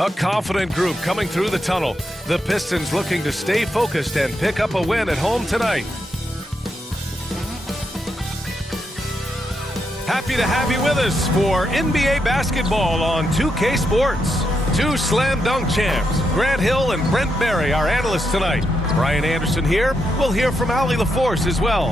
A confident group coming through the tunnel. The Pistons looking to stay focused and pick up a win at home tonight. Happy to have you with us for NBA basketball on 2K Sports. Two slam dunk champs, Grant Hill and Brent Barry, our analysts tonight. Brian Anderson here. We'll hear from Allie LaForce as well.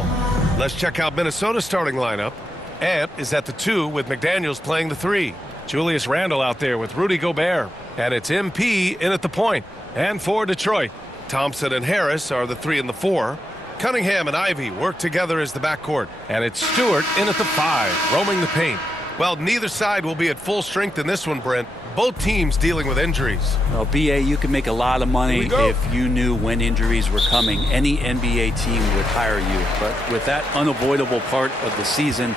Let's check out Minnesota's starting lineup. Ant is at the 2 with McDaniels playing the 3. Julius Randle out there with Rudy Gobert. And it's MP in at the point. And for Detroit, Thompson and Harris are the 3 and the 4. Cunningham and Ivy work together as the backcourt. And it's Stewart in at the 5, roaming the paint. Well, neither side will be at full strength in this one, Brent. Both teams dealing with injuries. Well, BA, you can make a lot of money if you knew when injuries were coming. Any NBA team would hire you. But with that unavoidable part of the season,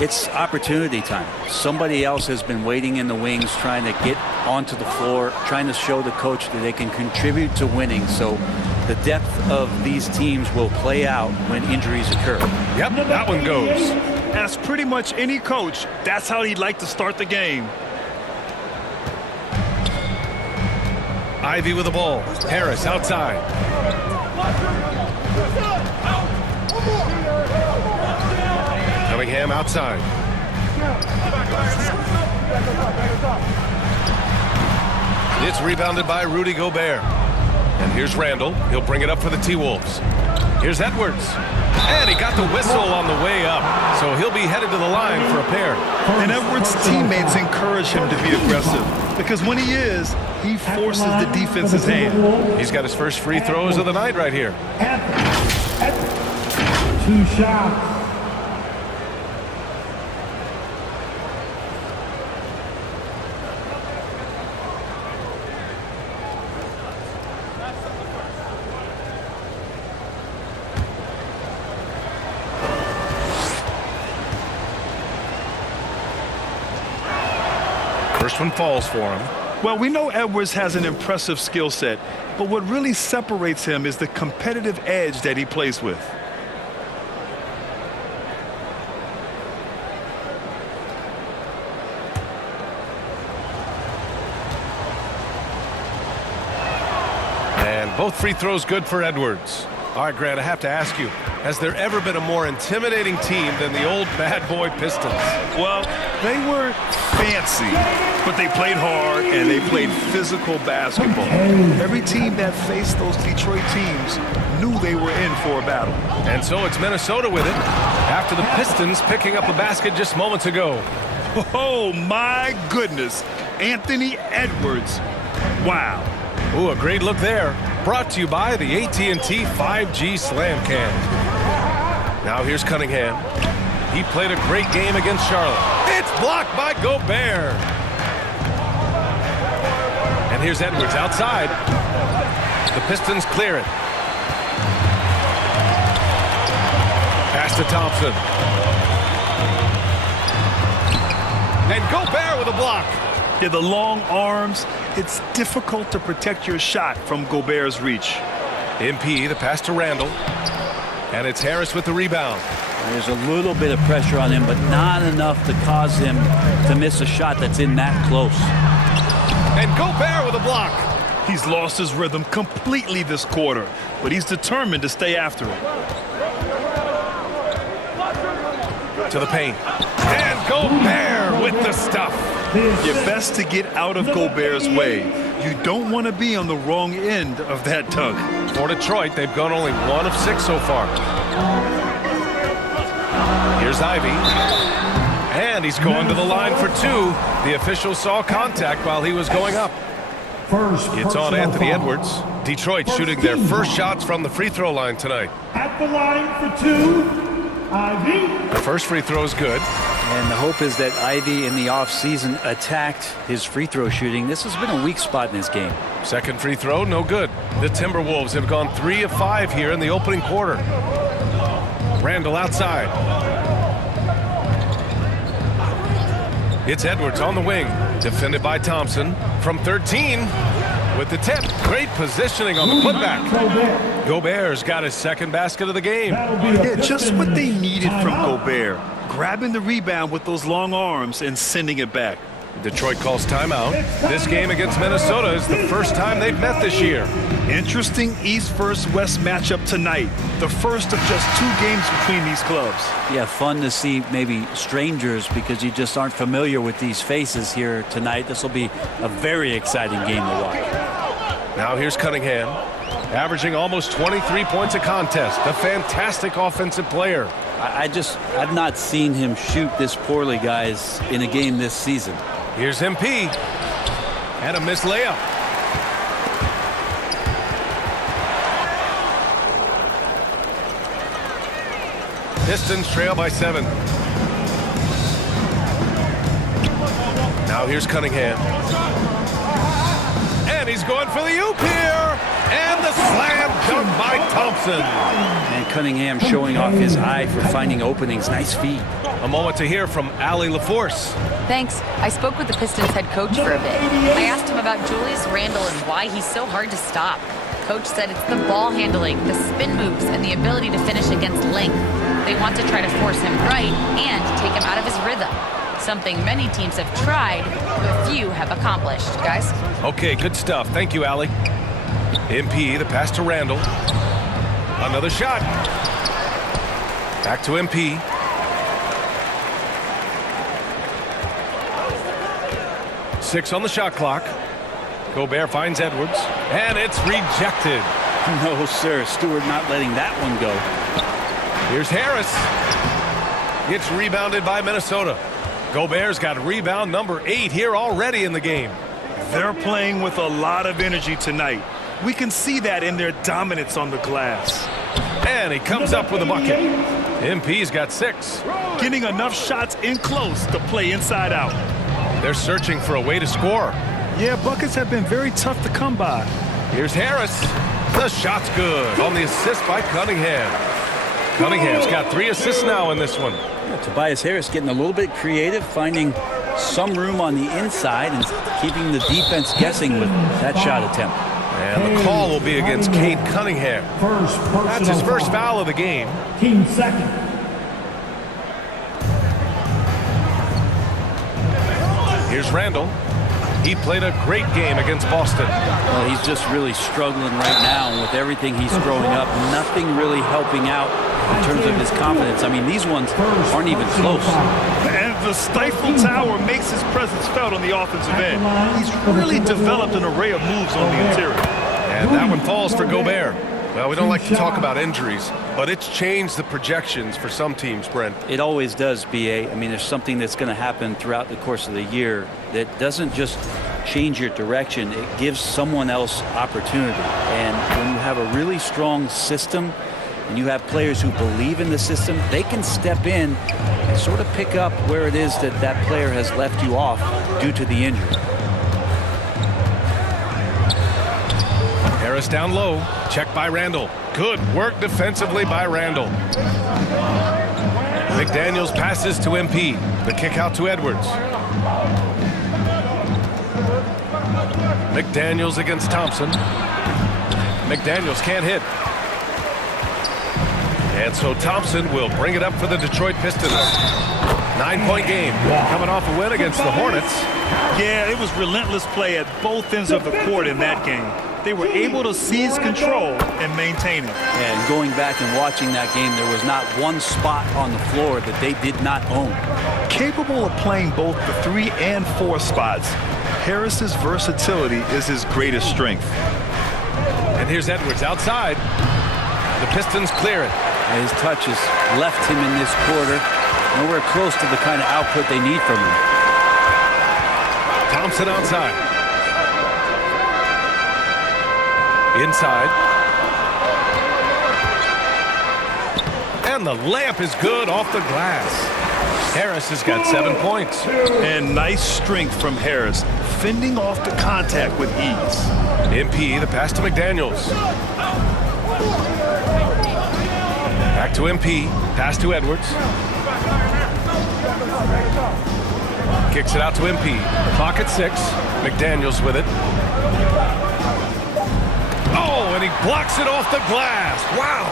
it's opportunity time. Somebody else has been waiting in the wings, trying to get onto the floor, trying to show the coach that they can contribute to winning. So the depth of these teams will play out when injuries occur. Yep, that one goes. Ask pretty much any coach, that's how he'd like to start the game. Ivy with the ball. Harris outside. Cunningham outside. It's rebounded by Rudy Gobert. And here's Randle. He'll bring it up for the T-Wolves. Here's Edwards. And he got the whistle on the way up. So he'll be headed to the line for a pair. And Edwards' teammates encourage him to be aggressive. Because when he is, he forces the defense's hand. He's got his first free throws of the night right here. 2 shots. First one falls for him. Well, we know Edwards has an impressive skill set, but what really separates him is the competitive edge that he plays with. And both free throws good for Edwards. All right, Grant, I have to ask you, has there ever been a more intimidating team than the old bad boy Pistons? Well, they weren't fancy, but they played hard and they played physical basketball. Every team that faced those Detroit teams knew they were in for a battle. And so it's Minnesota with it after the Pistons picking up a basket just moments ago. Oh, my goodness. Anthony Edwards. Wow. Ooh, a great look there. Brought to you by the AT&T 5G Slam Cam. Now here's Cunningham. He played a great game against Charlotte. It's blocked by Gobert. And here's Edwards outside. The Pistons clear it. Pass to Thompson. And Gobert with a block. Yeah, the long arms. It's difficult to protect your shot from Gobert's reach. MP, the pass to Randle. And it's Harris with the rebound. There's a little bit of pressure on him, but not enough to cause him to miss a shot that's in that close. And Gobert with a block. He's lost his rhythm completely this quarter, but he's determined to stay after it. To the paint. And Gobert with the stuff. You're best to get out of Gobert's way. You don't want to be on the wrong end of that tug. For Detroit, they've gone only 1 of 6 so far. Here's Ivy. And he's going to the line for 2. The official saw contact while he was going up. It's on Anthony Edwards. Detroit shooting their first shots from the free throw line tonight. At the line for 2, Ivy. The first free throw is good. And the hope is that Ivy in the offseason attacked his free throw shooting. This has been a weak spot in his game. Second free throw, no good. The Timberwolves have gone 3 of 5 here in the opening quarter. Randle outside. It's Edwards on the wing. Defended by Thompson from 13 with the 10. Great positioning on the putback. Gobert's got his second basket of the game. Yeah, just what they needed from Gobert. Grabbing the rebound with those long arms and sending it back. Detroit calls timeout. This game against Minnesota is the first time they've met this year. Interesting East versus West matchup tonight. The first of just 2 games between these clubs. Yeah, fun to see maybe strangers because you just aren't familiar with these faces here tonight. This will be a very exciting game to watch. Now here's Cunningham, averaging almost 23 points a contest. A fantastic offensive player. I've not seen him shoot this poorly, guys, in a game this season. Here's MP. And a missed layup. Pistons trail by 7. Now here's Cunningham. And he's going for the oop here. And the slam dunk by Thompson. And Cunningham showing off his eye for finding openings. Nice feed. A moment to hear from Allie LaForce. Thanks. I spoke with the Pistons head coach for a bit. I asked him about Julius Randle and why he's so hard to stop. Coach said it's the ball handling, the spin moves, and the ability to finish against length. They want to try to force him right and take him out of his rhythm. Something many teams have tried, but few have accomplished. Guys? Okay, good stuff. Thank you, Allie. MP, the pass to Randle. Another shot. Back to MP. Six on the shot clock. Gobert finds Edwards, and it's rejected. No, sir. Stewart not letting that one go. Here's Harris. It's rebounded by Minnesota. Gobert's got rebound number 8 here already in the game. They're playing with a lot of energy tonight. We can see that in their dominance on the glass. And he comes up with a bucket. MP's got 6. Getting enough shots in close to play inside out. They're searching for a way to score. Yeah, buckets have been very tough to come by. Here's Harris. The shot's good on the assist by Cunningham. Cunningham's got 3 assists now in this one. Yeah, Tobias Harris getting a little bit creative, finding some room on the inside and keeping the defense guessing with that shot attempt. And the call will be against Cade Cunningham. That's his first foul of the game. Team second. Here's Randle. He played a great game against Boston. Well, he's just really struggling right now, and with everything he's throwing up, nothing really helping out in terms of his confidence. I mean, these ones aren't even close. And the stifle tower makes his presence felt on the offensive end. He's really developed an array of moves on the interior. And that one falls for Gobert. Well, we don't like to talk about injuries, but it's changed the projections for some teams, Brent. It always does, B.A. I mean, there's something that's going to happen throughout the course of the year that doesn't just change your direction. It gives someone else opportunity. And when you have a really strong system and you have players who believe in the system, they can step in and sort of pick up where it is that that player has left you off due to the injury. Harris down low. Check by Randle. Good work defensively by Randle. McDaniels passes to MP. The kick out to Edwards. McDaniels against Thompson. McDaniels can't hit. And so Thompson will bring it up for the Detroit Pistons. 9-point game. Coming off a win against the Hornets. Yeah, it was relentless play at both ends of the court in that game. They were able to seize control and maintain it. And going back and watching that game, there was not one spot on the floor that they did not own. Capable of playing both the 3 and 4 spots, Harris's versatility is his greatest strength. And here's Edwards outside. The Pistons clear it. And his touch has left him in this quarter. Nowhere close to the kind of output they need from him. Thompson outside. Inside. And the layup is good off the glass. Harris has got 7 points. And nice strength from Harris, fending off the contact with ease. MP, the pass to McDaniels. Back to MP, pass to Edwards. Kicks it out to MP. Clock at 6. McDaniels with it. Oh, and he blocks it off the glass. Wow.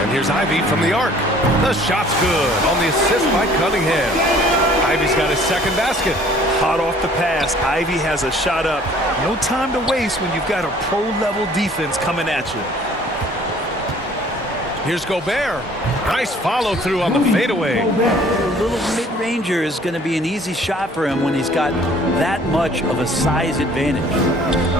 And here's Ivy from the arc. The shot's good on the assist by Cunningham. Ivy's got his second basket. Hot off the pass. Ivy has a shot up. No time to waste when you've got a pro-level defense coming at you. Here's Gobert. Nice follow through on the fadeaway. A little mid-ranger is going to be an easy shot for him when he's got that much of a size advantage.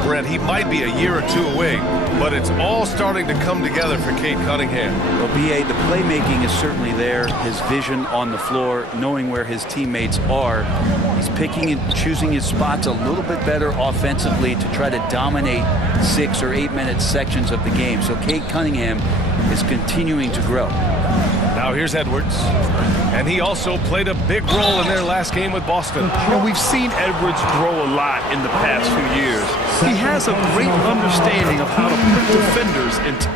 Brent, he might be a year or two away, but it's all starting to come together for Cade Cunningham. Well, B.A., the playmaking is certainly there. His vision on the floor, knowing where his teammates are. He's picking and choosing his spots a little bit better offensively to try to dominate 6 or 8 minute sections of the game. So Cade Cunningham is continuing to grow. Now here's Edwards. And he also played a big role in their last game with Boston. And we've seen Edwards grow a lot in the past few years. He has a great understanding of how to put defenders into...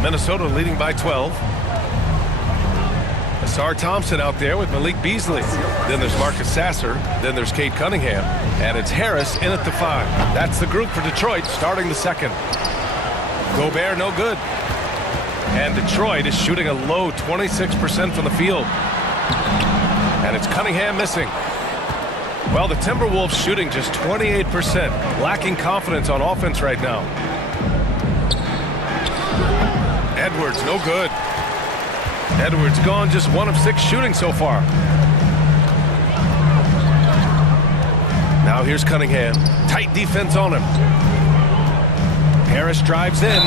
Minnesota leading by 12. Asar Thompson out there with Malik Beasley. Then there's Marcus Sasser. Then there's Cade Cunningham. And it's Harris in at the 5. That's the group for Detroit starting the second. Gobert no good. And Detroit is shooting a low 26% from the field. And it's Cunningham missing. Well, the Timberwolves shooting just 28%. Lacking confidence on offense right now. Edwards, no good. Edwards gone just 1 of 6 shooting so far. Now here's Cunningham. Tight defense on him. Harris drives in.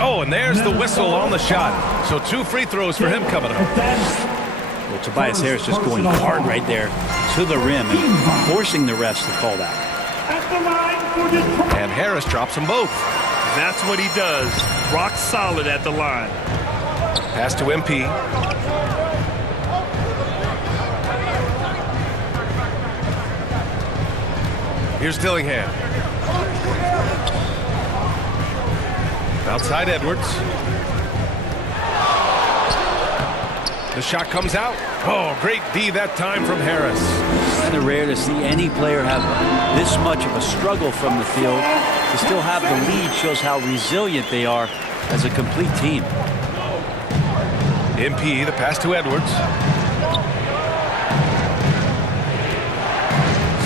Oh, and there's the whistle on the shot. So 2 free throws for him coming up. Well, Tobias Harris just going hard right there to the rim and forcing the refs to call that. And Harris drops them both. That's what he does. Rock solid at the line. Pass to MP. Here's Dillingham. Outside Edwards. The shot comes out. Oh, great D that time from Harris. Kind of rare to see any player have this much of a struggle from the field. To still have the lead shows how resilient they are as a complete team. MP, the pass to Edwards.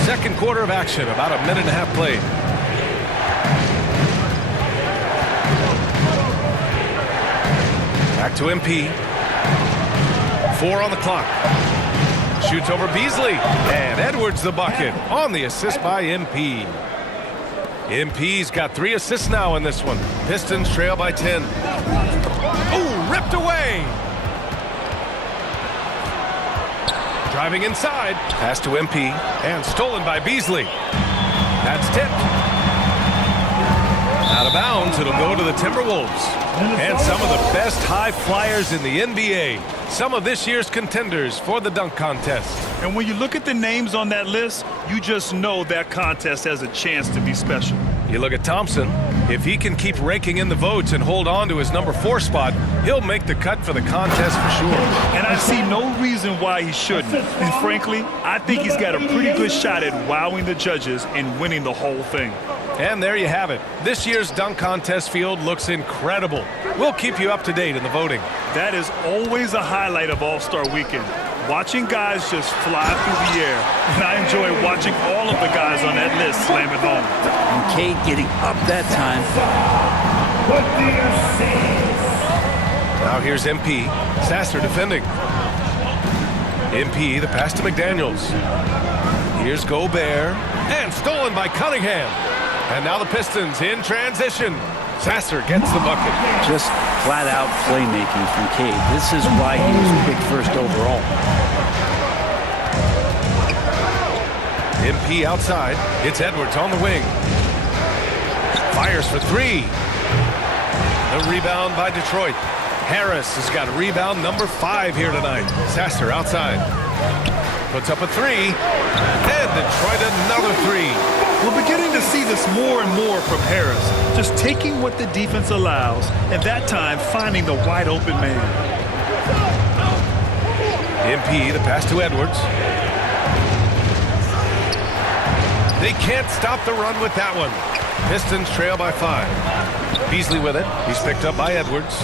Second quarter of action, about a minute and a half played. Back to MP. 4 on the clock. Shoots over Beasley. And Edwards the bucket on the assist by MP. MP's got 3 assists now in this one. Pistons trail by 10. Oh, ripped away. Driving inside. Pass to MP. And stolen by Beasley. That's tipped. Out of bounds, it'll go to the Timberwolves. And some of the best high flyers in the NBA. Some of this year's contenders for the dunk contest. And when you look at the names on that list, you just know that contest has a chance to be special. You look at Thompson. If he can keep raking in the votes and hold on to his number 4 spot, he'll make the cut for the contest for sure. And I see no reason why he shouldn't. And frankly, I think he's got a pretty good shot at wowing the judges and winning the whole thing. And there you have it. This year's dunk contest field looks incredible. We'll keep you up to date in the voting. That is always a highlight of All-Star Weekend. Watching guys just fly through the air. And I enjoy watching all of the guys on that list slam it home. And Cade getting up that time. Now here's MP. Sasser defending. MP, the pass to McDaniels. Here's Gobert. And stolen by Cunningham. And now the Pistons in transition. Sasser gets the bucket. Just flat-out playmaking from Cade. This is why he was picked first overall. MP outside. It's Edwards on the wing. Fires for 3. The rebound by Detroit. Harris has got rebound number 5 here tonight. Sasser outside. puts up a three. And Detroit another three. We're beginning to see this more and more from Harris. Just taking what the defense allows, and that time finding the wide open man. MP, the pass to Edwards. They can't stop the run with that one. Pistons trail by 5. Beasley with it. He's picked up by Edwards.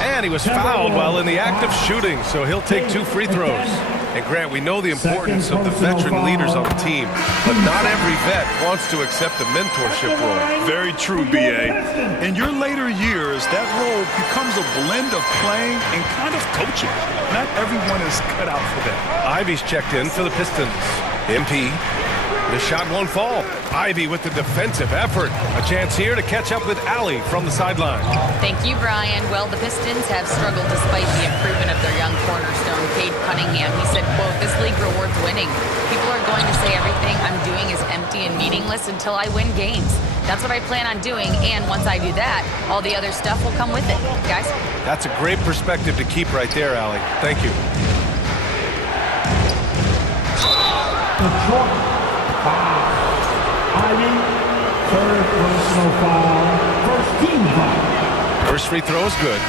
And he was fouled while in the act of shooting, so he'll take 2 free throws. And Grant, we know the importance of the veteran leaders on the team, but not every vet wants to accept the mentorship role. Very true, B.A. In your later years, that role becomes a blend of playing and kind of coaching. Not everyone is cut out for that. Ivy's checked in for the Pistons. MP. The shot won't fall. Ivy with the defensive effort. A chance here to catch up with Allie from the sideline. Thank you, Brian. Well, the Pistons have struggled despite the improvement of their young cornerstone, Cade Cunningham. He said, quote, "This league rewards winning. People are going to say everything I'm doing is empty and meaningless until I win games. That's what I plan on doing, and once I do that, all the other stuff will come with it." Guys? That's a great perspective to keep right there, Allie. Thank you. Detroit, 5. Ivy, third personal foul, first team foul. First free throw is good.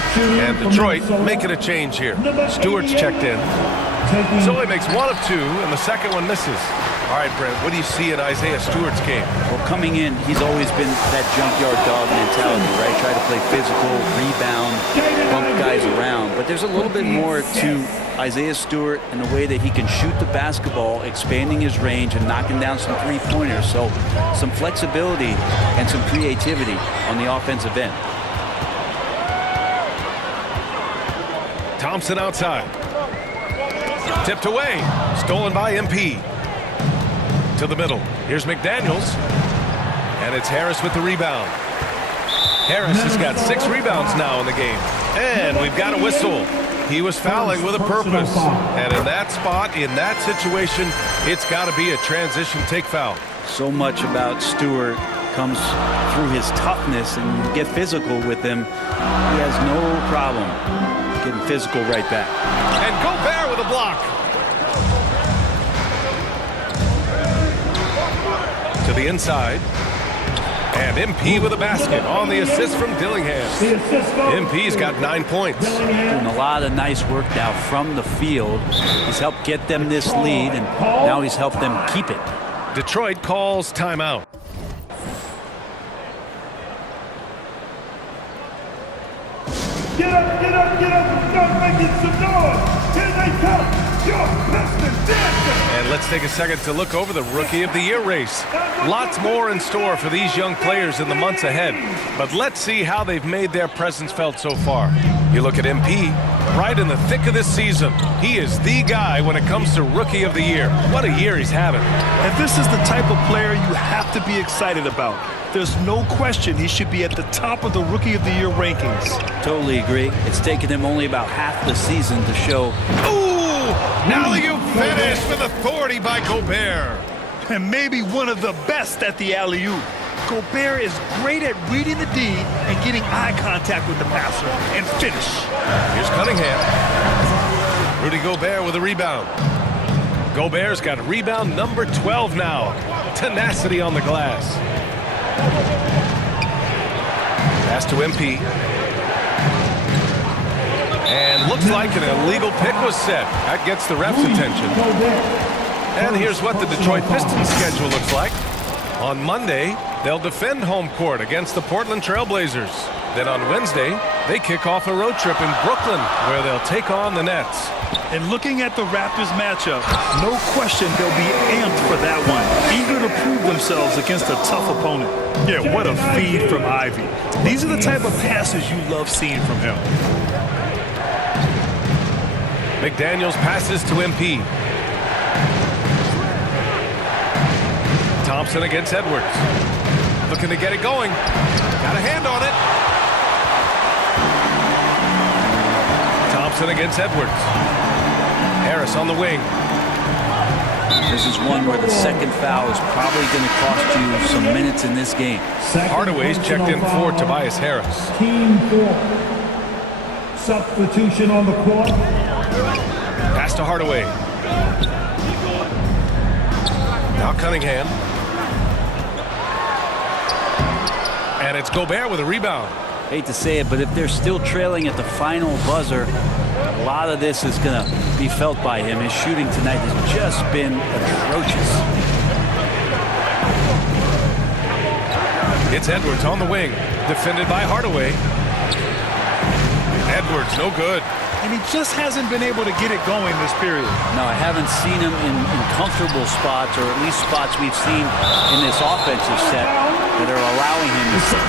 And Detroit making a change here. Stewart's checked in. So he makes 1 of 2, and the second one misses. All right, Brent, what do you see in Isaiah Stewart's game? Well, coming in, he's always been that junkyard dog mentality, right? Try to play physical, rebound, bump guys around. But there's a little bit more to Isaiah Stewart and the way that he can shoot the basketball, expanding his range and knocking down some three-pointers. So some flexibility and some creativity on the offensive end. Thompson outside. Tipped away. Stolen by MP. To the middle. Here's McDaniels. And it's Harris with the rebound. Harris has got 6 rebounds now in the game. And we've got a whistle. He was fouling with a purpose. And in that spot, in that situation, it's got to be a transition take foul. So much about Stewart comes through his toughness, and you get physical with him. He has no problem getting physical right back. And Gobert with a block. To the inside. And MP with a basket on the assist from Dillingham. MP's got 9 points. Doing a lot of nice work now from the field. He's helped get them this lead, and now he's helped them keep it. Detroit calls timeout. Get up, get up, get up, and start making some noise. Here they come. Your Pistons dancing. And let's take a second to look over the Rookie of the Year race. Lots more in store for these young players in the months ahead. But let's see how they've made their presence felt so far. You look at MP, right in the thick of this season. He is the guy when it comes to Rookie of the Year. What a year he's having. And this is the type of player you have to be excited about. There's no question he should be at the top of the Rookie of the Year rankings. Totally agree. It's taken him only about half the season to show. Ooh! Now you finish with authority by Gobert. And maybe one of the best at the alley-oop. Gobert is great at reading the D and getting eye contact with the passer and finish. Here's Cunningham. Rudy Gobert with a rebound. Gobert's got rebound number 12 now. Tenacity on the glass. Pass to MP. And looks like an illegal pick was set. That gets the ref's attention. And here's what the Detroit Pistons schedule looks like. On Monday, they'll defend home court against the Portland Trail Blazers. Then on Wednesday, they kick off a road trip in Brooklyn, where they'll take on the Nets. And looking at the Raptors matchup, no question they'll be amped for that one, eager to prove themselves against a tough opponent. Yeah, what a feed from Ivy. These are the type of passes you love seeing from him. McDaniels passes to MP. Thompson against Edwards. Looking to get it going. Got a hand on it. Thompson against Edwards. Harris on the wing. This is one where the second foul is probably going to cost you some minutes in this game. Hardaway's checked in for Tobias Harris. Team 4. Substitution on the court. Pass to Hardaway. Now Cunningham. And it's Gobert with a rebound. Hate to say it, but if they're still trailing at the final buzzer, a lot of this is going to be felt by him. His shooting tonight has just been atrocious. It's Edwards on the wing, defended by Hardaway. Edwards, no good. And he just hasn't been able to get it going this period. No, I haven't seen him in comfortable spots, or at least spots we've seen in this offensive set that are allowing him to sit.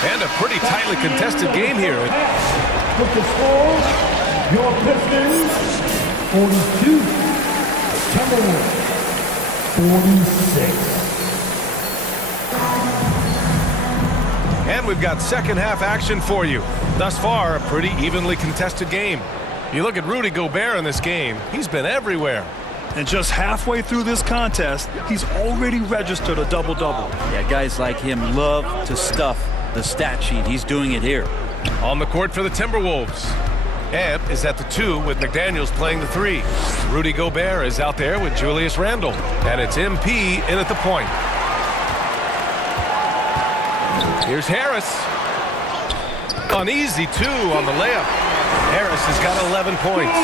And a pretty tightly contested game here. With the score, your Pistons, 42. Timberwolves, 46. And we've got second half action for you. Thus far, a pretty evenly contested game. You look at Rudy Gobert in this game, he's been everywhere. And just halfway through this contest, he's already registered a double-double. Yeah, guys like him love to stuff the stat sheet. He's doing it here. On the court for the Timberwolves. Ant is at the 2 with McDaniels playing the 3. Rudy Gobert is out there with Julius Randle. And it's MP in at the point. Here's Harris. An easy 2 on the layup. Harris has got 11 points.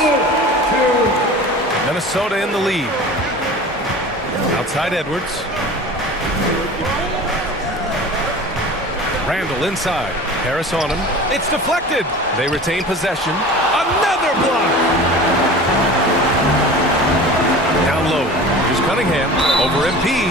Minnesota in the lead. Outside Edwards. Randle inside. Harris on him. It's deflected. They retain possession. Another block. Down low. Here's Cunningham over MP.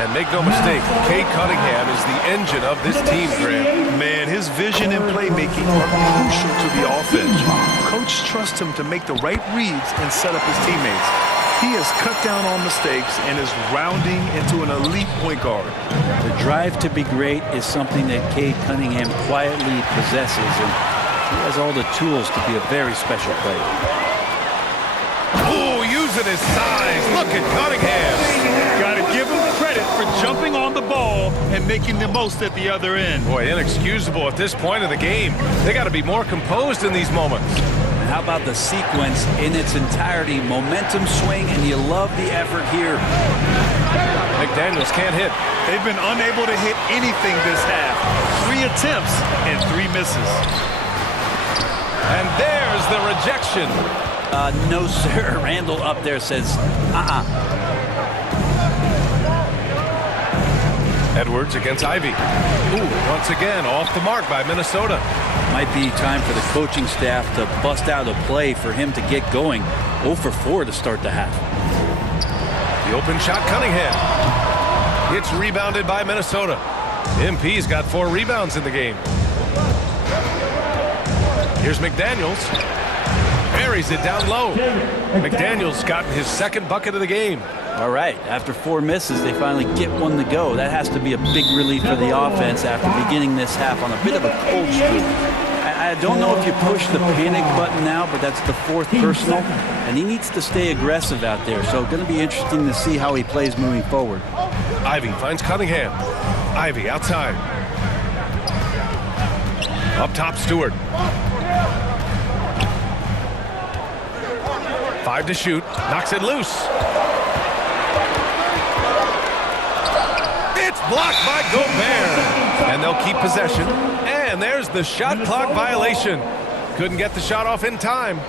And make no mistake, Cade Cunningham is the engine of this team, Grant. Man, his vision and playmaking are crucial to the offense. Coach trusts him to make the right reads and set up his teammates. He has cut down on mistakes and is rounding into an elite point guard. The drive to be great is something that Cade Cunningham quietly possesses, and he has all the tools to be a very special player. Oh, using his size. Look at Cunningham. Got to give him credit for jumping on the ball and making the most at the other end. Boy, inexcusable at this point of the game. They got to be more composed in these moments. And how about the sequence in its entirety? Momentum swing, and you love the effort here. McDaniels can't hit. They've been unable to hit anything this half. 3 attempts and 3 misses. And there's the rejection. No, sir. Randle up there says, Edwards against Ivy. Ooh, once again, off the mark by Minnesota. Might be time for the coaching staff to bust out a play for him to get going. 0 for 4 to start the half. The open shot, Cunningham. It's rebounded by Minnesota. MP's got 4 rebounds in the game. Here's McDaniels. Buries it down low. McDaniels gotten his second bucket of the game. All right, after 4 misses, they finally get one to go. That has to be a big relief for the offense after beginning this half on a bit of a cold streak. I don't know if you push the panic button now, but that's the 4th personal, and he needs to stay aggressive out there. So going to be interesting to see how he plays moving forward. Ivy finds Cunningham. Ivy outside. Up top, Stewart. 5 to shoot. Knocks it loose. It's blocked by Gobert. And they'll keep possession. And there's the shot clock violation. Couldn't get the shot off in time.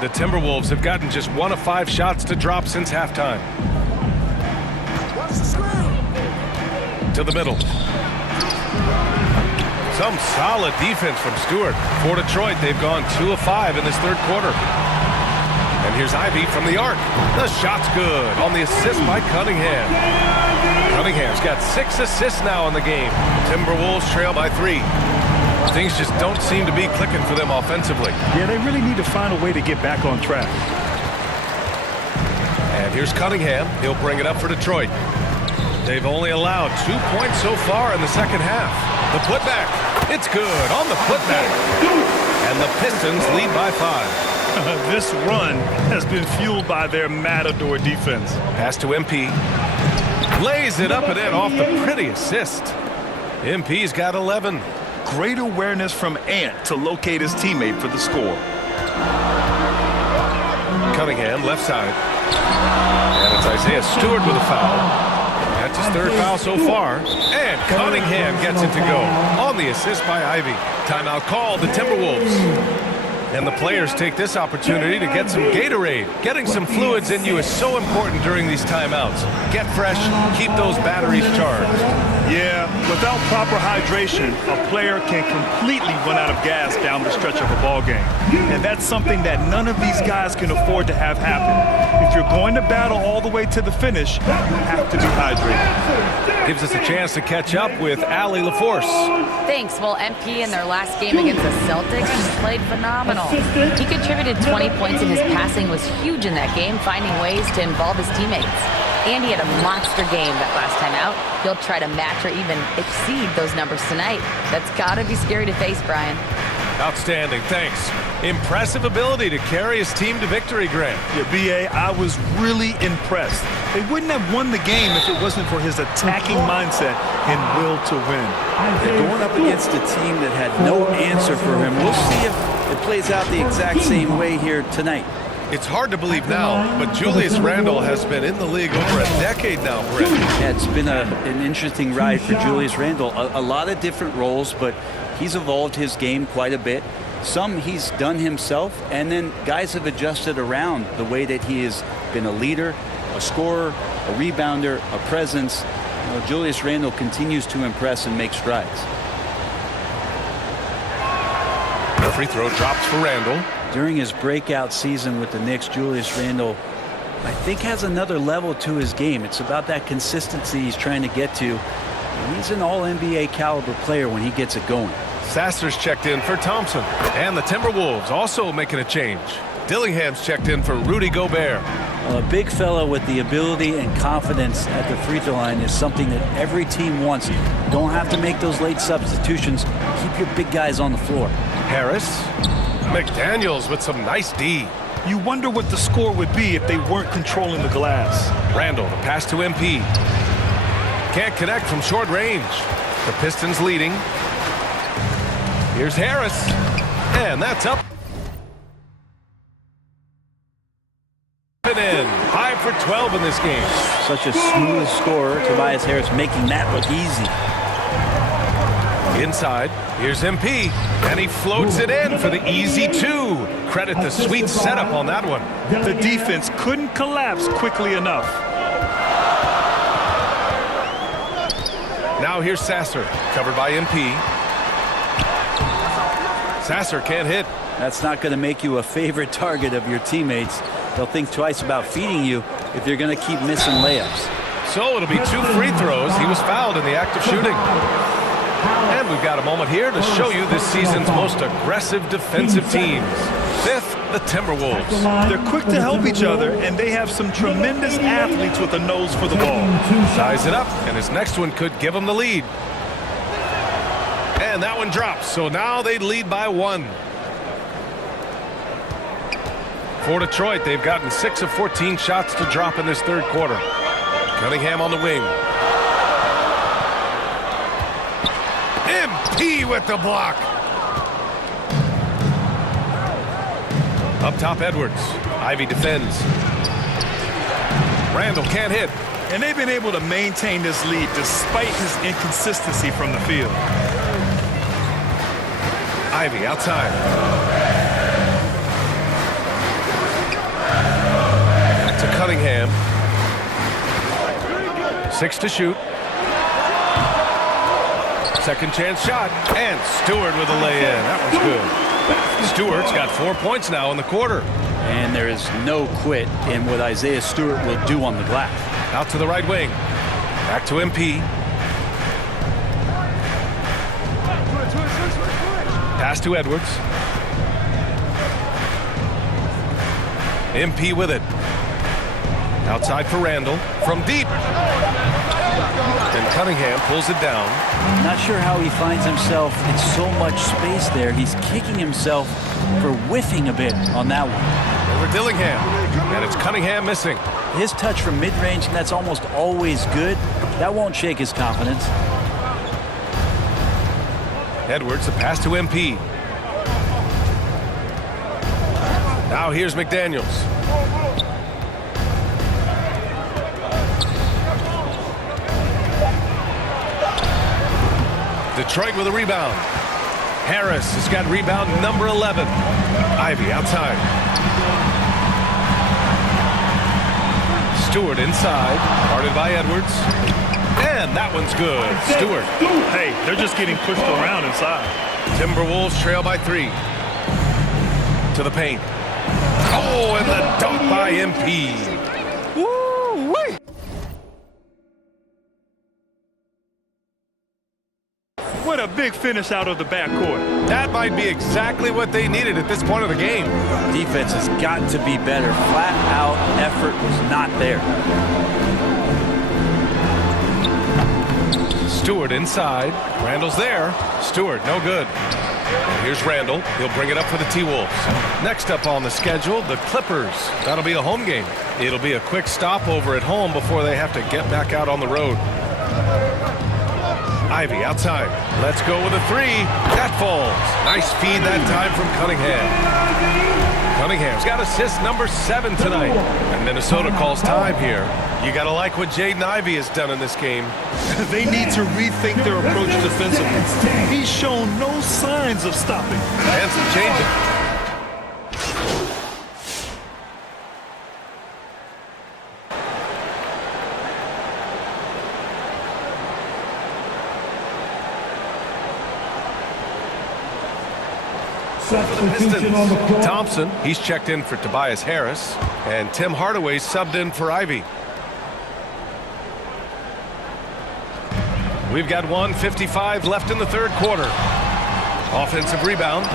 The Timberwolves have gotten just 1 of 5 shots to drop since halftime. To the middle. Some solid defense from Stewart. For Detroit, they've gone 2 of 5 in this 3rd quarter. And here's Ivy from the arc. The shot's good on the assist by Cunningham. Cunningham's got 6 assists now in the game. Timberwolves trail by 3. Things just don't seem to be clicking for them offensively. Yeah, they really need to find a way to get back on track. And here's Cunningham. He'll bring it up for Detroit. They've only allowed 2 points so far in the second half. The putback. It's good on the putback. And the Pistons lead by 5. This run has been fueled by their Matador defense. Pass to MP. Lays it up and in off the pretty assist. MP's got 11. Great awareness from Ant to locate his teammate for the score. Cunningham, left side. And it's Isaiah Stewart with a foul. That's his 3rd foul so far. And Cunningham gets it to go on the assist by Ivy. Timeout called the Timberwolves. And the players take this opportunity to get some Gatorade. Getting some fluids in you is so important during these timeouts. Get fresh, keep those batteries charged. Yeah, without proper hydration, a player can completely run out of gas down the stretch of a ball game. And that's something that none of these guys can afford to have happen. If you're going to battle all the way to the finish, you have to be hydrated. Gives us a chance to catch up with Allie LaForce. Thanks. Well, MP in their last game against the Celtics played phenomenal. He contributed 20 points and his passing was huge in that game, finding ways to involve his teammates. And he had a monster game that last time out. He'll try to match or even exceed those numbers tonight. That's got to be scary to face, Brian. Outstanding, thanks. Impressive ability to carry his team to victory, Grant. Yeah, B.A., I was really impressed. They wouldn't have won the game if it wasn't for his attacking mindset and will to win. They're going up against a team that had no answer for him. We'll see if it plays out the exact same way here tonight. It's hard to believe now, but Julius Randle has been in the league over a decade now, Brett. Yeah, it's been an interesting ride for Julius Randle. A lot of different roles, but he's evolved his game quite a bit. Some he's done himself, and then guys have adjusted around the way that he has been a leader, a scorer, a rebounder, a presence. You know, Julius Randle continues to impress and make strides. The free throw drops for Randle. During his breakout season with the Knicks, Julius Randle, I think, has another level to his game. It's about that consistency he's trying to get to. And he's an all-NBA caliber player when he gets it going. Sasser's checked in for Thompson. And the Timberwolves also making a change. Dillingham's checked in for Rudy Gobert. A big fella with the ability and confidence at the free throw line is something that every team wants. You don't have to make those late substitutions. Keep your big guys on the floor. Harris. McDaniels with some nice D. You wonder what the score would be if they weren't controlling the glass. Randle, the pass to MP. Can't connect from short range. The Pistons leading. Here's Harris. And that's up. And in. 5 for 12 in this game. Such a smooth scorer. Tobias Harris making that look easy. Inside, here's MP, and he floats it in for the easy 2. Credit the sweet setup on that one. The defense couldn't collapse quickly enough. Now here's Sasser, covered by MP. Sasser can't hit. That's not going to make you a favorite target of your teammates. They'll think twice about feeding you if you're going to keep missing layups. So it'll be 2 free throws. He was fouled in the act of shooting. And we've got a moment here to show you this season's most aggressive defensive teams. 5th, the Timberwolves. They're quick to help each other, and they have some tremendous athletes with a nose for the ball. Ties it up, and his next one could give him the lead. And that one drops, so now they lead by 1. For Detroit, they've gotten 6 of 14 shots to drop in this 3rd quarter. Cunningham on the wing. MP with the block. Up top, Edwards. Ivy defends. Randle can't hit. And they've been able to maintain this lead despite his inconsistency from the field. Ivy outside. Back to Cunningham. 6 to shoot. Second chance shot, and Stewart with a lay-in. That one's good. Stewart's got 4 points now in the quarter. And there is no quit in what Isaiah Stewart will do on the glass. Out to the right wing. Back to MP. Pass to Edwards. MP with it. Outside for Randle. From deep. And Cunningham pulls it down. Not sure how he finds himself in so much space there. He's kicking himself for whiffing a bit on that one. Over Dillingham. And it's Cunningham missing. His touch from mid-range, and that's almost always good. That won't shake his confidence. Edwards, the pass to MP. Now here's McDaniels. Detroit with a rebound. Harris has got rebound number 11. Ivy outside. Stewart inside. Guarded by Edwards. And that one's good. Stewart. Hey, they're just getting pushed around inside. Timberwolves trail by 3. To the paint. Oh, and the dunk by MP. Woo-wee. What a big finish out of the backcourt. That might be exactly what they needed at this point of the game. Defense has got to be better. Flat out effort was not there. Stewart inside. Randall's there. Stewart, no good. And here's Randall. He'll bring it up for the T-Wolves. Next up on the schedule, the Clippers. That'll be a home game. It'll be a quick stopover at home before they have to get back out on the road. Ivy outside. Let's go with a 3. That falls. Nice feed that time from Cunningham. Cunningham's got assist number 7 tonight. And Minnesota calls time here. You got to like what Jaden Ivey has done in this game. They need to rethink their approach defensively. He's shown no signs of stopping. And some changes. Thompson, he's checked in for Tobias Harris, and Tim Hardaway subbed in for Ivy. We've got 1:55 left in the third quarter. Offensive rebound.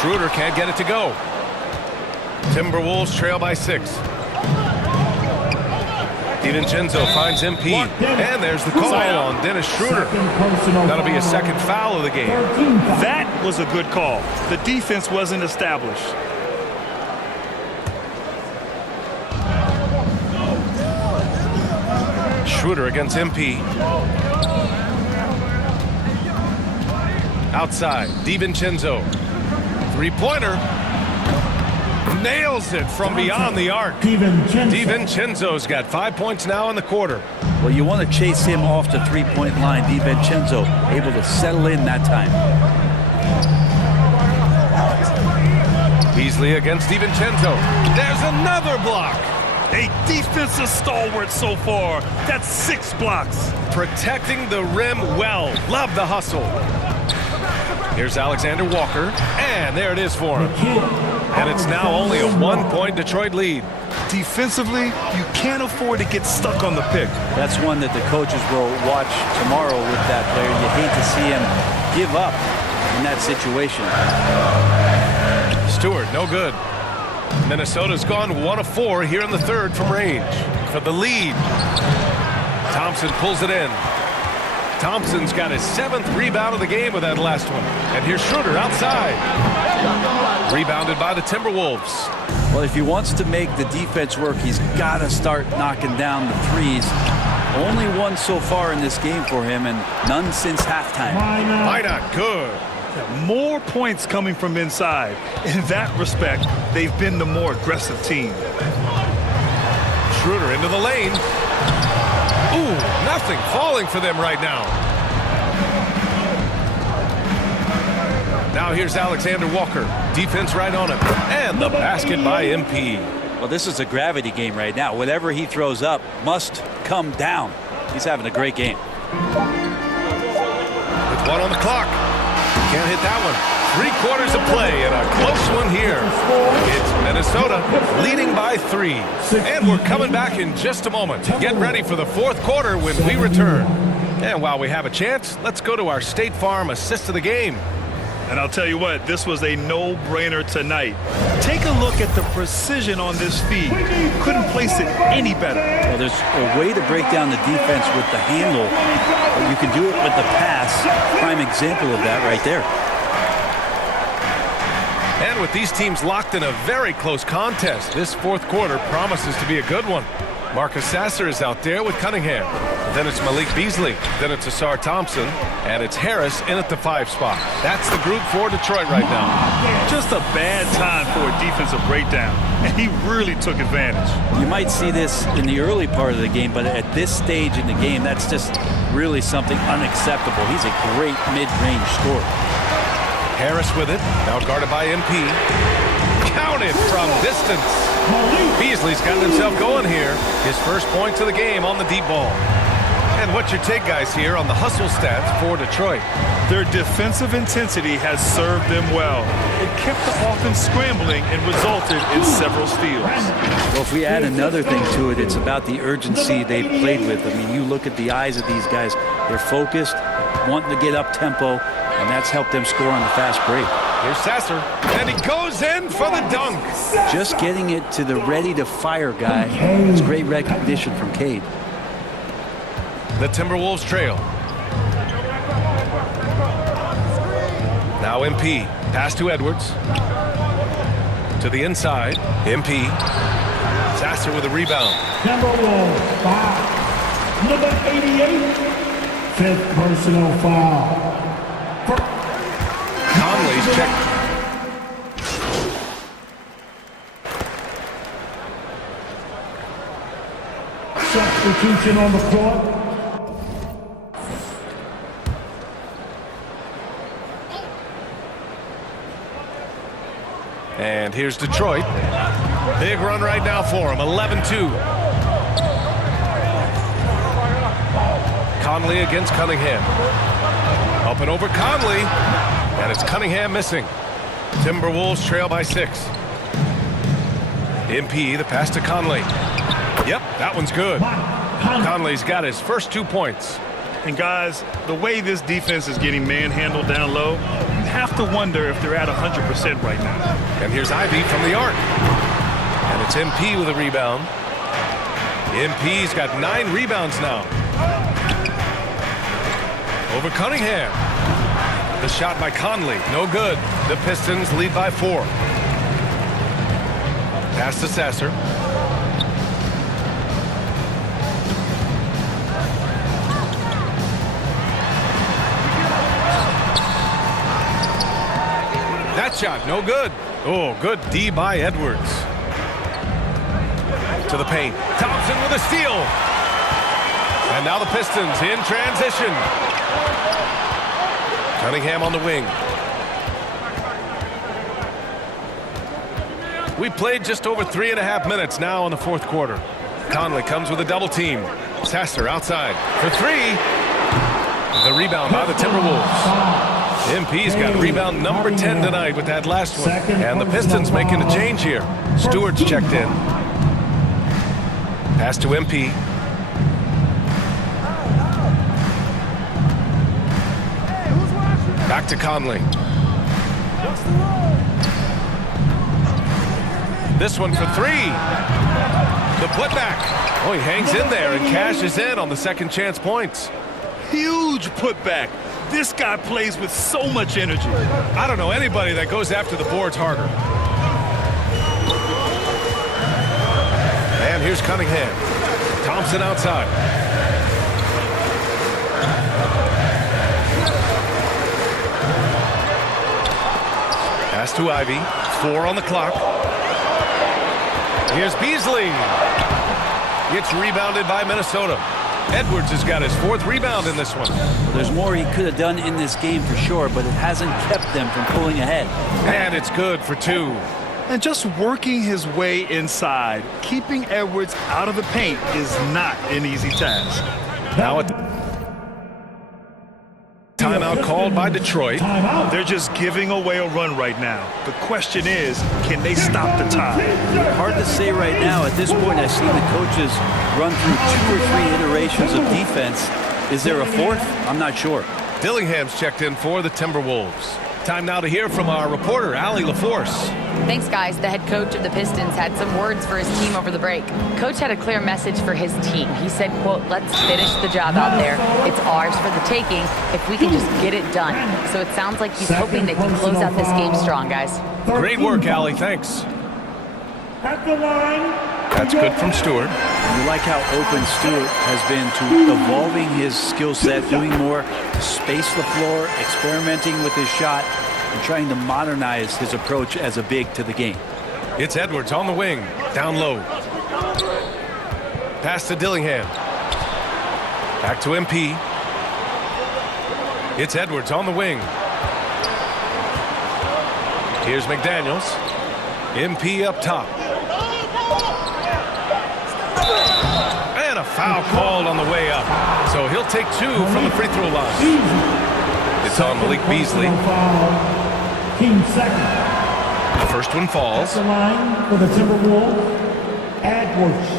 Schroeder can't get it to go. Timberwolves trail by 6. DiVincenzo finds MP, and there's the call on Dennis Schroeder. That'll be a second foul of the game. That was a good call. The defense wasn't established. Schroeder against MP. Outside, DiVincenzo. Three-pointer. Nails it from beyond the arc. DiVincenzo's got 5 points now in the quarter. Well, you want to chase him off the three-point line. DiVincenzo able to settle in that time. Beasley against DiVincenzo. There's another block. A defensive stalwart so far. That's 6 blocks. Protecting the rim well. Love the hustle. Here's Alexander Walker, and there it is for him. And it's now only a 1-point Detroit lead. Defensively, you can't afford to get stuck on the pick. That's one that the coaches will watch tomorrow with that player. You hate to see him give up in that situation. Stewart, no good. Minnesota's gone 1 of 4 here in the third from range. For the lead. Thompson pulls it in. Thompson's got his 7th rebound of the game with that last one. And here's Schroeder outside. Rebounded by the Timberwolves. Well, if he wants to make the defense work, he's got to start knocking down the threes. Only one so far in this game for him, and none since halftime. Why not? Good. More points coming from inside. In that respect, they've been the more aggressive team. Schroeder into the lane. Ooh, nothing falling for them right now. Now here's Alexander Walker. Defense right on him. And the basket by MP. Well, this is a gravity game right now. Whatever he throws up must come down. He's having a great game. With 1 on the clock. Can't hit that one. 3 quarters of play and a close one here. It's Minnesota leading by 3. And we're coming back in just a moment. Get ready for the 4th quarter when we return. And while we have a chance, let's go to our State Farm assist of the game. And I'll tell you what, this was a no-brainer tonight. Take a look at the precision on this feed. Couldn't place it any better. Well, there's a way to break down the defense with the handle, but you can do it with the pass. Prime example of that right there. And with these teams locked in a very close contest, this fourth quarter promises to be a good one. Marcus Sasser is out there with Cunningham. Then it's Malik Beasley. Then it's Asar Thompson. And it's Harris in at the 5 spot. That's the group for Detroit right now. Just a bad time for a defensive breakdown. And he really took advantage. You might see this in the early part of the game, but at this stage in the game, that's just really something unacceptable. He's a great mid-range scorer. Harris with it. Now guarded by MP. Counted from distance. Beasley's got himself going here. His first points of the game on the deep ball. And what's your take, guys, here on the hustle stats for Detroit? Their defensive intensity has served them well. It kept the offense scrambling and resulted in several steals. Well, if we add another thing to it, it's about the urgency they've played with. I mean, you look at the eyes of these guys. They're focused, wanting to get up tempo, and that's helped them score on the fast break. Here's Sasser, and he goes in for the dunk. Just getting it to the ready-to-fire guy. It's great recognition from Cade. The Timberwolves trail. Now MP. Pass to Edwards. To the inside. MP. Sasser with a rebound. Timberwolves foul. Number 88. 5th personal foul. Conley's checked. Substitution on the court. And here's Detroit. Big run right now for him. 11-2. Conley against Cunningham. Up and over Conley. And it's Cunningham missing. Timberwolves trail by 6. MP, the pass to Conley. Yep, that one's good. Conley's got his first 2 points. And guys, the way this defense is getting manhandled down low, you have to wonder if they're at 100% right now. And here's Ivy from the arc. And it's MP with a rebound. MP's got 9 rebounds now. Over Cunningham. The shot by Conley, no good. The Pistons lead by 4. Pass to Sasser. That shot, no good. Oh, good D by Edwards. To the paint. Thompson with a steal. And now the Pistons in transition. Cunningham on the wing. We played just over 3.5 minutes now in the fourth quarter. Conley comes with a double team. Sasser outside for 3. The rebound by the Timberwolves. MP's got rebound number 10 tonight with that last one. And the Pistons making a change here. Stewart's checked in. Pass to MP. Back to Conley. This one for 3. The putback. Oh, he hangs in there and cashes in on the second chance points. Huge putback. This guy plays with so much energy. I don't know anybody that goes after the boards harder. And here's Cunningham. Thompson outside. Pass to Ivy. 4 on the clock. Here's Beasley. It's rebounded by Minnesota. Edwards has got his 4th rebound in this one. Well, there's more he could have done in this game for sure, but it hasn't kept them from pulling ahead. And it's good for 2. And just working his way inside, keeping Edwards out of the paint is not an easy task. Now at timeout called by Detroit. They're just giving away a run right now. The question is, can they stop the time? Hard to say right now. At this point, I've seen the coaches run through 2 or 3 iterations of defense. Is there a 4th? I'm not sure. Dillingham's checked in for the Timberwolves. Time now to hear from our reporter, Allie LaForce. Thanks, guys. The head coach of the Pistons had some words for his team over the break. Coach had a clear message for his team. He said, quote, "Let's finish the job out there. It's ours for the taking if we can just get it done." So it sounds like he's hoping they can close out this game strong, guys. Great work, Allie. Thanks. At the line. That's good from Stewart. And you like how open Stewart has been to evolving his skill set, doing more to space the floor, experimenting with his shot, and trying to modernize his approach as a big to the game. It's Edwards on the wing, down low. Pass to Dillingham. Back to MP. It's Edwards on the wing. Here's McDaniels. MP up top. And a foul called on the way up. So he'll take 2 from the free throw line. It's on Malik Beasley. Team second. The first one falls. At the line for the Timberwolves. Edwards.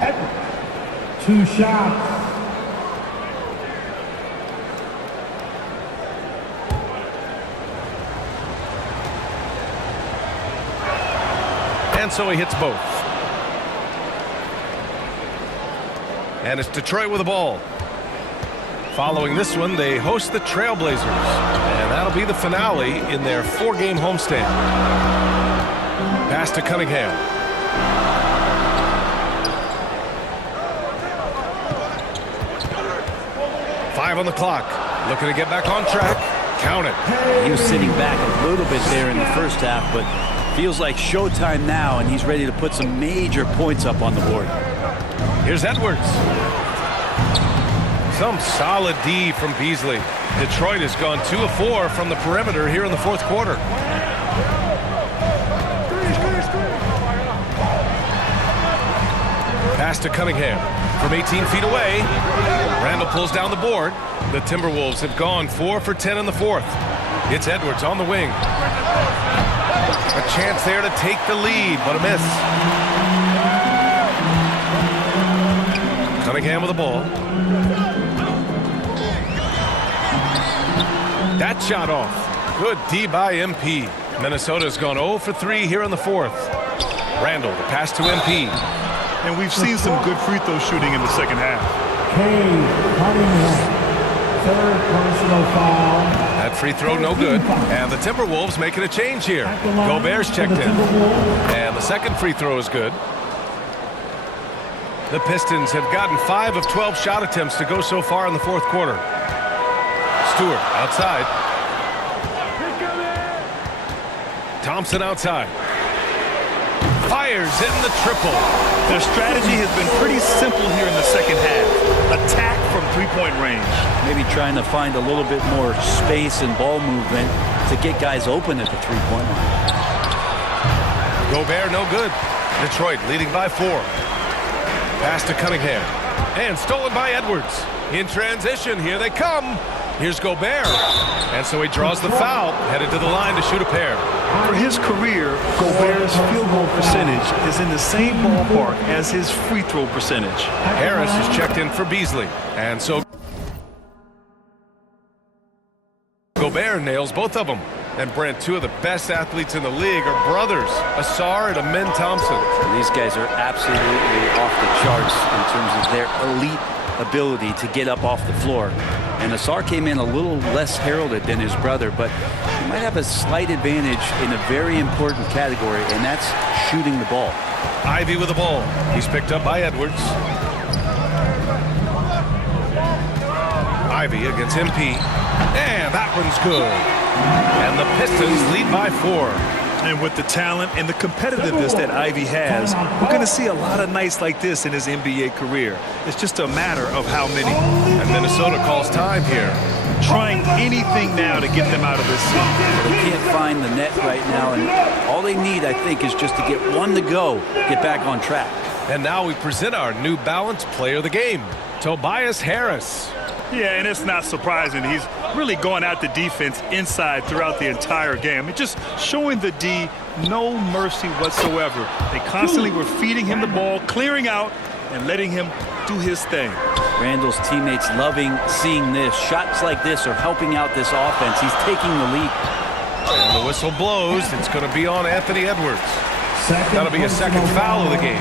Edwards. 2 shots. And so he hits both. And it's Detroit with the ball. Following this one, they host the Trailblazers. And that'll be the finale in their 4-game homestand. Pass to Cunningham. Five on the clock. Looking to get back on track. Count it. He was sitting back a little bit there in the first half, but feels like showtime now, and he's ready to put some major points up on the board. Here's Edwards. Some solid D from Beasley. Detroit has gone 2 of 4 from the perimeter here in the fourth quarter. Pass to Cunningham from 18 feet away. Randall pulls down the board. The Timberwolves have gone 4 for 10 in the fourth. It's Edwards on the wing. A chance there to take the lead, but a miss. Cunningham with the ball. That shot off. Good D by MP. Minnesota's gone 0 for 3 here in the fourth. Randall, the pass to MP. And we've seen some good free throw shooting in the second half. Cunningham. 3rd personal foul. That free throw no good. And the Timberwolves making a change here. Gobert's checked in. And the second free throw is good. The Pistons have gotten 5 of 12 shot attempts to go so far in the fourth quarter. Stewart outside. Thompson outside. Fires in the triple. Their strategy has been pretty simple here in the second half. Attack from 3-point range. Maybe trying to find a little bit more space and ball movement to get guys open at the 3-point line. Gobert no good. Detroit leading by 4. Pass to Cunningham. And stolen by Edwards. In transition, here they come. Here's Gobert. And so he draws the foul, headed to the line to shoot a pair. For his career, Gobert's field goal percentage is in the same ballpark as his free throw percentage. Harris is checked in for Beasley. And so Gobert nails both of them. And Brent, 2 of the best athletes in the league are brothers, Asar and Amin Thompson. These guys are absolutely off the charts in terms of their elite ability to get up off the floor. And Asar came in a little less heralded than his brother, but he might have a slight advantage in a very important category, and that's shooting the ball. Ivy with the ball. He's picked up by Edwards. Ivy against MP. And that one's good. And the Pistons lead by 4. And with the talent and the competitiveness that Ivy has, we're going to see a lot of nights like this in his NBA career. It's just a matter of how many. And Minnesota calls time here. Trying anything now to get them out of this slump. They can't find the net right now, and all they need, I think, is just to get one to go, get back on track. And now we present our New Balance player of the game, Tobias Harris. Yeah, and it's not surprising. He's really going at the defense inside throughout the entire game. It's just showing the D no mercy whatsoever. They constantly were feeding him the ball, clearing out, and letting him do his thing. Randall's teammates loving seeing this. Shots like this are helping out this offense. He's taking the lead. And the whistle blows. It's going to be on Anthony Edwards. That'll be a second foul of the game.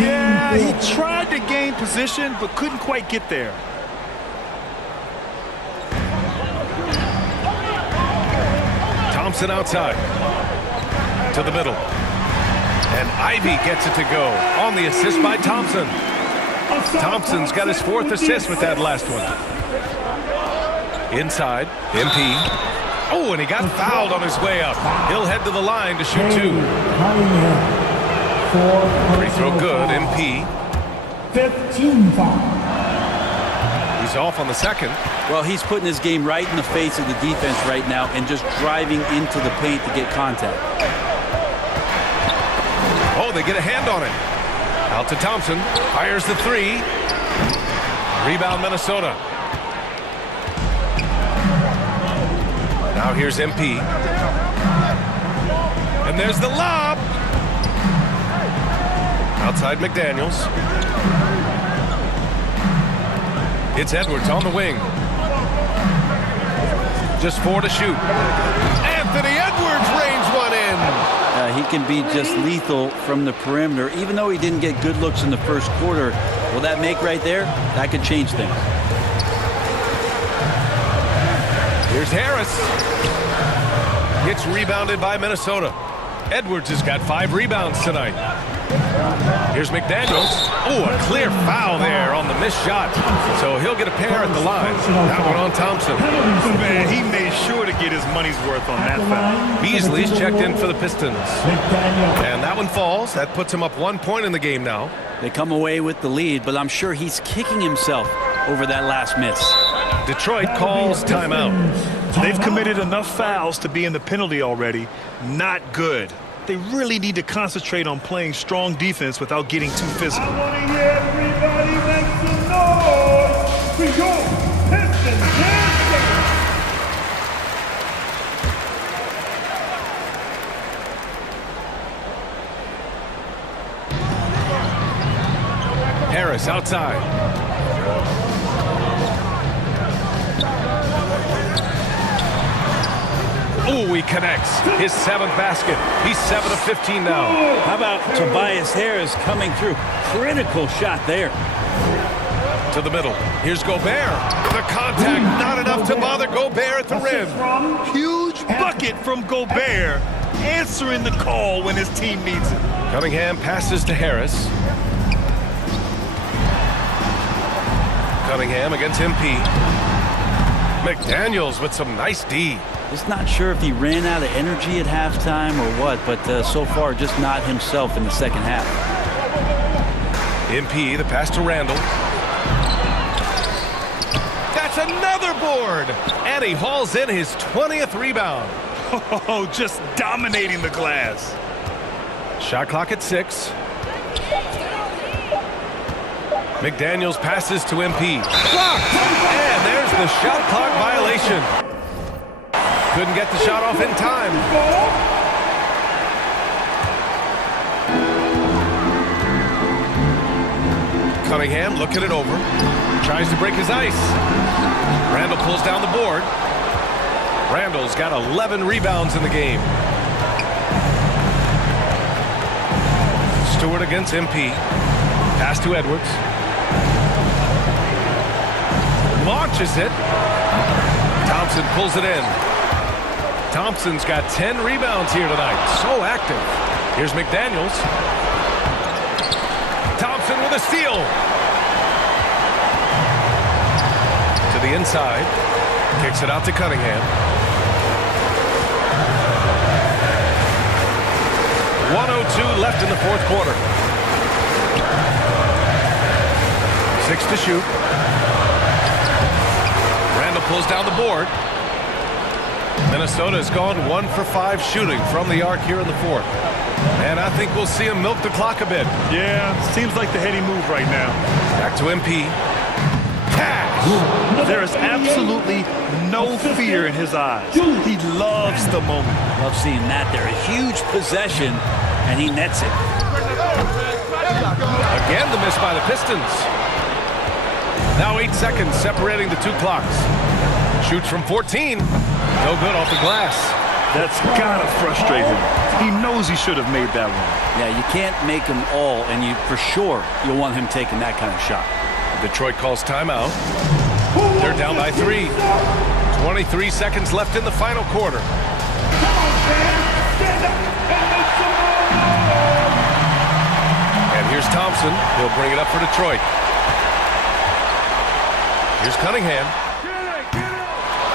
Yeah, he tried to gain position, but couldn't quite get there. Thompson outside. To the middle. And Ivy gets it to go on the assist by Thompson. Thompson's got his 4th assist with that last one. Inside, MP. Oh, and he got fouled on his way up. He'll head to the line to shoot 2. Free throw good, MP. 15 foul. He's off on the second. Well, he's putting his game right in the face of the defense right now and just driving into the paint to get contact. Oh, they get a hand on it. Out to Thompson. Fires the 3. Rebound Minnesota. Now here's MP. And there's the lob. Outside McDaniels. It's Edwards on the wing. Just 4 to shoot. Anthony Edwards rains one in. He can be just lethal from the perimeter. Even though he didn't get good looks in the first quarter, will that make right there? That could change things. Here's Harris. Gets rebounded by Minnesota. Edwards has got 5 rebounds tonight. Here's McDaniels. Oh, a clear foul there on the missed shot. So he'll get a pair at the line. That one on Thompson. Man, he made sure to get his money's worth on that foul. Beasley's checked in for the Pistons. And that one falls. That puts him up 1 point in the game now. They come away with the lead, but I'm sure he's kicking himself over that last miss. Detroit calls timeout. They've committed enough fouls to be in the penalty already. Not good. They really need to concentrate on playing strong defense without getting too physical. I want to hear everybody make some noise for your Pistons dancing. Harris outside. Oh, he connects. His 7th basket. He's 7 of 15 now. How about Tobias Harris coming through? Critical shot there. To the middle. Here's Gobert. The contact, not enough to bother Gobert at the rim. Huge bucket from Gobert, answering the call when his team needs it. Cunningham passes to Harris. Cunningham against MP. McDaniels with some nice D. Just not sure if he ran out of energy at halftime or what, but so far just not himself in the second half. MP, the pass to Randall. That's another board! And he hauls in his 20th rebound. Oh, just dominating the glass. Shot clock at 6. McDaniels passes to MP. Blocked! And there's the shot clock violation. Couldn't get the shot off in time. Cunningham looking it over. Tries to break his ice. Randall pulls down the board. Randall's got 11 rebounds in the game. Stewart against MP. Pass to Edwards. Launches it. Thompson pulls it in. Thompson's got 10 rebounds here tonight. So active. Here's McDaniels. Thompson with a steal. To the inside. Kicks it out to Cunningham. 1:02 left in the 4th quarter. 6 to shoot. Randall pulls down the board. Minnesota has gone 1 for 5 shooting from the arc here in the 4th. And I think we'll see him milk the clock a bit. Yeah, seems like the heady move right now. Back to MP. Cash! There is absolutely no fear in his eyes. He loves the moment. Love seeing that there. A huge possession, and he nets it. Again, the miss by the Pistons. Now 8 seconds separating the two clocks. Shoots from 14. No good off the glass. That's gotta frustrate him. He knows he should have made that one. Yeah, you can't make them all, and for sure you'll want him taking that kind of shot. Detroit calls timeout. They're down by 3. 23 seconds left in the final quarter. And here's Thompson. He'll bring it up for Detroit. Here's Cunningham.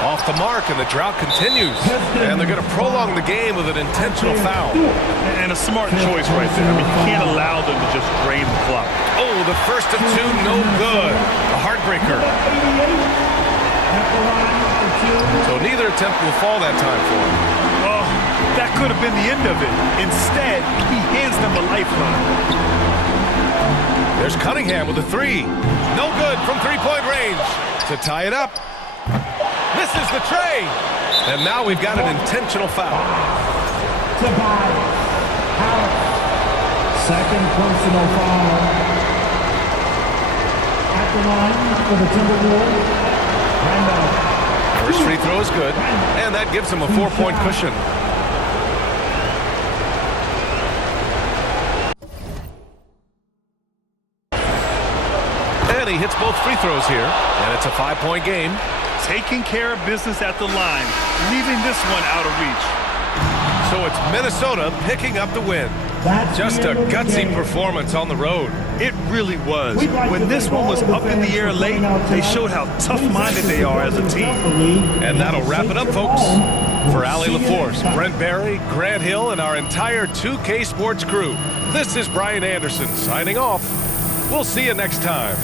Off the mark, and the drought continues. And they're going to prolong the game with an intentional foul. And a smart choice right there. I mean, you can't allow them to just drain the clock. Oh, the first of 2, no good. A heartbreaker. So neither attempt will fall that time for him. Oh, that could have been the end of it. Instead, he hands them a lifeline. There's Cunningham with a 3. No good from three-point range. To tie it up. Misses the tray. And now we've got an intentional foul. Second personal foul. At the line for the Timberwolves. First free throw is good. And that gives him a 4-point cushion. And he hits both free throws here. And it's a 5-point game. Taking care of business at the line, leaving this one out of reach. So it's Minnesota picking up the win. Just a gutsy performance on the road. It really was. When this one was up in the air late, they showed how tough-minded they are as a team. And that'll wrap it up, folks. For Allie LaForce, Brent Barry, Grant Hill, and our entire 2K Sports crew, this is Brian Anderson signing off. We'll see you next time.